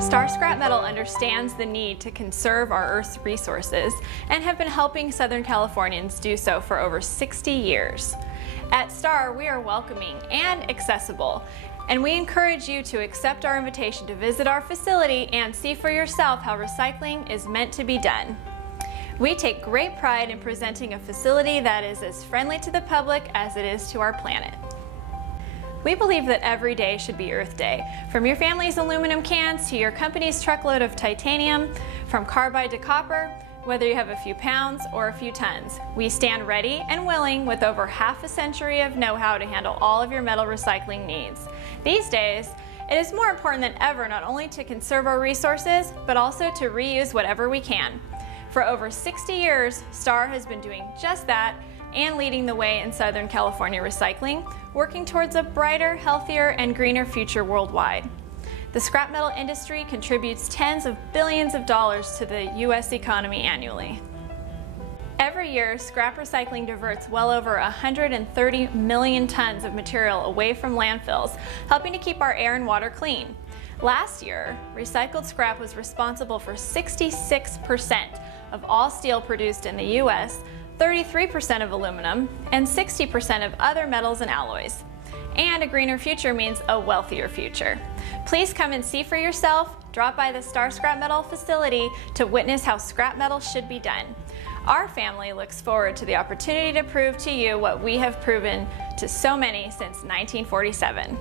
Star Scrap Metal understands the need to conserve our Earth's resources and have been helping Southern Californians do so for over 60 years. At Star, we are welcoming and accessible, and we encourage you to accept our invitation to visit our facility and see for yourself how recycling is meant to be done. We take great pride in presenting a facility that is as friendly to the public as it is to our planet. We believe that every day should be Earth Day. From your family's aluminum cans to your company's truckload of titanium, from carbide to copper, whether you have a few pounds or a few tons, we stand ready and willing with over half a century of know-how to handle all of your metal recycling needs. These days, it is more important than ever not only to conserve our resources, but also to reuse whatever we can. For over 60 years, Star has been doing just that and leading the way in Southern California recycling, working towards a brighter, healthier, and greener future worldwide. The scrap metal industry contributes tens of billions of dollars to the U.S. economy annually. Every year, scrap recycling diverts well over 130 million tons of material away from landfills, helping to keep our air and water clean. Last year, recycled scrap was responsible for 66% of all steel produced in the U.S., 33% of aluminum, and 60% of other metals and alloys. And a greener future means a wealthier future. Please come and see for yourself. Drop by the Star Scrap Metal facility to witness how scrap metal should be done. Our family looks forward to the opportunity to prove to you what we have proven to so many since 1947.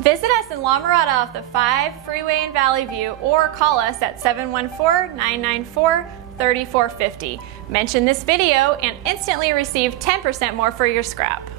Visit us in La Mirada off the 5 freeway in Valley View or call us at 714-994-3450. Mention this video and instantly receive 10% more for your scrap.